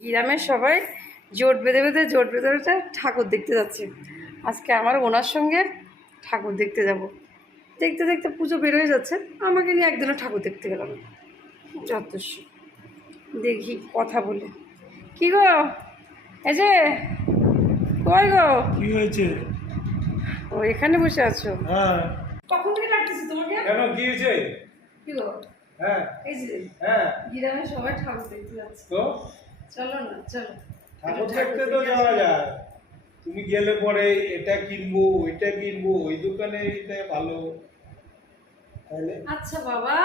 গ্রামের সবাই জোট বেঁধে বেঁধে জোট বেঁধে বেঁধে ঠাকুর দেখতে যাচ্ছে। আজকে আমার ওনার সঙ্গে ঠাকুর দেখতে যাব। দেখতে দেখতে পুজো বের হয়ে যাচ্ছে আমাকে নিয়ে একদিনও ঠাকুর দেখতে গেলাম যথেষ্ট। দেখি কথা বলে। কি গো? এই যে কই গো? কি হয়েছে? ও এখানে বসে আছো? হ্যাঁ। কখন থেকে ডাকতেছি তোমাকে? কেন কি হয়েছে? কি গো? হ্যাঁ। এই যে হ্যাঁ। গ্রামের সবাই ঠাকুর দেখতে যাচ্ছে। তো? চলো না চলো। ঠাকুর দেখতে তো যাওয়া যায়। তুমি গেলে পরে এটা কিনবো ওইটা কিনবো ওই দোকানে এটা ভালো। আচ্ছা বাবা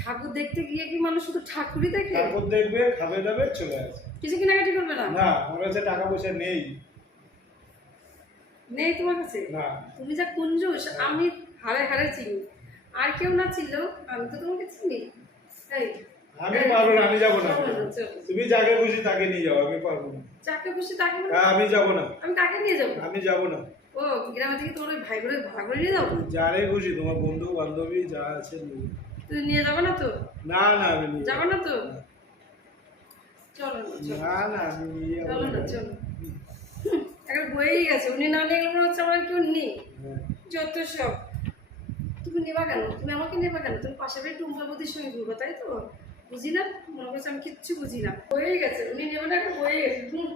ঠাকুর দেখতে গিয়ে কি মানুষ শুধু ঠাকুরই দেখে? ঠাকুর দেখবে খাবে দাবে চলে আসে কিছু কেনাকাটি করবে না? না আমার কাছে টাকা পয়সা নেই। নেই তোমার কাছে? না। তুমি যা কুঞ্জুস আমি হারে হারে চিনি। আর কেউ না চিনলেও আমি তো তোমাকে চিনি। তাই আমি পারব না আমি যাব না। না। তুমি যাকে খুশি তাকে নিয়ে যাও আমি পারব না। যাকে খুশি তাকে। হ্যাঁ, আমি যাব না। আমি কাকে নিয়ে যাব? আমি যাব না। ও গ্রামে থেকে তোমার ওই ভাই করে ভাড়া করে নিয়ে যাব? যারে খুশি তোমার বন্ধু বান্ধবী যা আছে নিয়ে তুই নিয়ে যাব না তো? না না আমি নিয়ে যাব না তো? চলো না না না আমি নিয়ে যাব চলো না। না। চলো। একটা বয়েই গেছে উনি না নিয়ে গেলে হচ্ছে আমার কেউ নেই। হ্যাঁ। যত সব। তুমি নেবা কেন? তুমি আমাকে নেবা কেন? তুমি পাশে বাড়ি টুম্পাবতির সঙ্গে ঘুরবো তাই তো? বুঝি না মনে করছে আমি কিচ্ছু বুঝি না হয়ে গেছে উনি নেবে না একটা হয়ে গেছে হুম।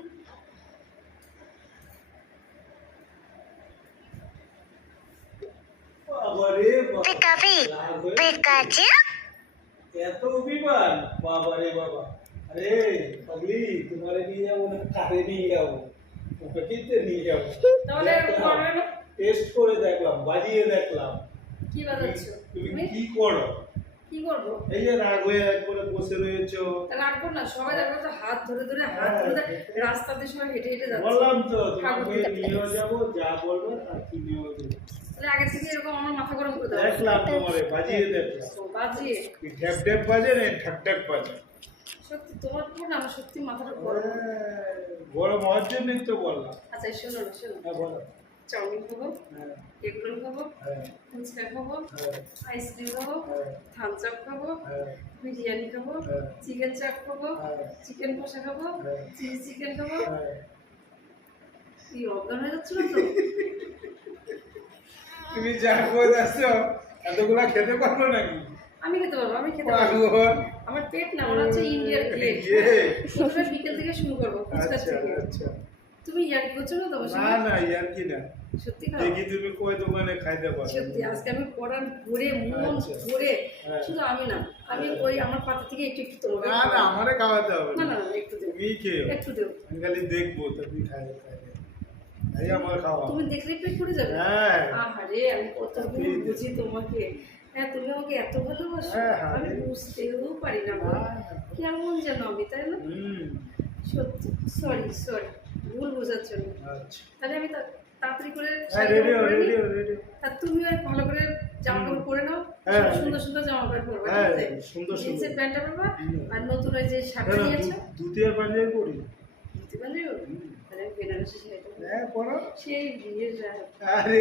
এত অভিমান বাবা। আরে পাগলি তোমারে নিয়ে যাব না কারে নিয়ে যাব। ওকে কিনতে নিয়ে যাব। তাহলে টেস্ট করে দেখলাম বাজিয়ে দেখলাম। কি বাজাচ্ছ? তুমি তুমি? কি করো? কি করব? এই যে রাগ হয়ে একবারে বসে রয়েছো। তাহলে রাখব না সবাই তো হাত ধরে ধরে হাত ধরে ধরে রাস্তাতে সবাই হেঁটে হেঁটে যাচ্ছে। বললাম তো তোমাকে নিয়েও যাব যা বলবে তা কিনেও দেবো তাহলে আগে থেকে এরকম আমার মাথা গরম করে দাও। দেখলাম তোমারে বাজিয়ে দেখলাম। বাজিয়ে। কি ঢ্যাপ ঢ্যাপ বাজে না ঢাক বাজে। সত্যি তোমার পুরো না আমার সত্যি মাথাটা গরম। গরম হওয়ার জন্যই তো বললাম। আচ্ছা শোনো শোনো। হ্যাঁ বলো। চাউমিন খাব হ্যাঁ। এগ রোল খাব হ্যাঁ। ফুচকা খাব হ্যাঁ। আইসক্রিম খাব হ্যাঁ। থামস আপ খাব হ্যাঁ। বিরিয়ানি খাব হ্যাঁ। চিকেন চাপ খাব হ্যাঁ। চিকেন কষা খাব হ্যাঁ। চিলি চিকেন খাব। হ্যাঁ। কি অজ্ঞান হয়ে যাচ্ছিল তো। তুমি যা করে যাচ্ছ এতগুলা খেতে পারব নাকি? আমি খেতে পারব আমি খেতে পারব। আমার পেট না মনে হচ্ছে ইন্ডিয়ার? প্রথমে বিকেল থেকে শুরু করব ফুচকা আচ্ছা থেকে। আচ্ছা। তুমি ইয়ার কি করছ না তোমার না না ইয়ার কি না। সত্যি খাও দেখি তুমি কয় দোকানে খাইতে পারো সত্যি আজকে আমি পড়ান ভরে মন আচ্ছা। ভরে। হ্যাঁ। শুধু আমি না আমি ওই আমার পাতা থেকে একটু একটু তোমাকে না না আমারে খাওয়াতে হবে না না। একটু দেবো। তুমি খেয়ে একটু দেবো। আমি খালি দেখব তুমি খাই খাই এই আমার খাওয়া তুমি দেখলে পেট করে যাবে? হ্যাঁ। আহারে আমি কত। বুঝি তোমাকে। হ্যাঁ তুমি আমাকে এত ভালোবাসো। হ্যাঁ, হ্যাঁ। আমি বুঝতেও পারি না। হ্যাঁ। কেমন যেন আমি তাই না? হুম। সত্যি সরি সরি ভুল বোঝার জন্য আচ্ছা। তাহলে আমি তাড়াতাড়ি করে হ্যাঁ তুমি আর ভালো করে জামা কাপড় পরে নাও। হ্যাঁ। সুন্দর সুন্দর জামা কাপড় পরবে হ্যাঁ, সুন্দর সুন্দর। প্যান্টটা পরবা আর নতুন ওই যে শার্টটা কেন নিয়েছো। দু- ধুতি আর পাঞ্জাবি পরি। ধুতি পাঞ্জাবি বেনারসি শাড়িটা হ্যাঁ পরো। সেই বিয়ের আরে।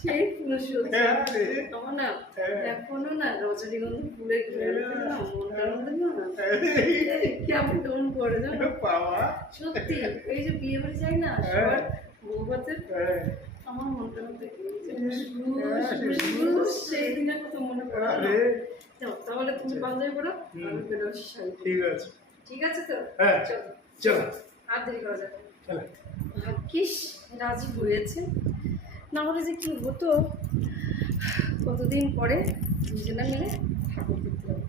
সেই ফুল সজ্জা আরে। না হ্যাঁ। এখনও না রজনীগন্ধা ফুলের ঘ্রাণটা না মনটা মধ্যে না? কেমন কেমন করে জানো? পাওয়া। সত্যি এই যে বিয়ে বাড়ি যাই না হ্যাঁ। সবার হ্যাঁ। আমার মনটা মধ্যে সেই দিনের কথা মনে পড়ে? তাহলে তুমি পাঞ্জাবি পড়ো। আমি বেনারসি শাড়ি ঠিক আছে। ঠিক আছে তো? হ্যাঁ। চলো। চলো। আর দেরি করা যাবে ভাগ্যিস রাজি হয়েছে। না হলে যে কি হতো? কতদিন পরে দুজনে মিলে ঠাকুর দেখতে হবে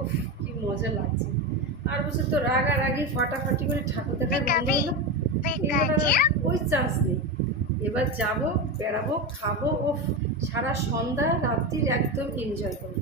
উফ কি মজা লাগছে। আর বছর তো রাগারাগি ফাটাফাটি করে ঠাকুর দেখা বন্ধ হলো। ওই চান্স নেই। এবার যাব বেড়াবো খাব ও সারা সন্ধ্যা রাত্রির একদম এনজয় করব।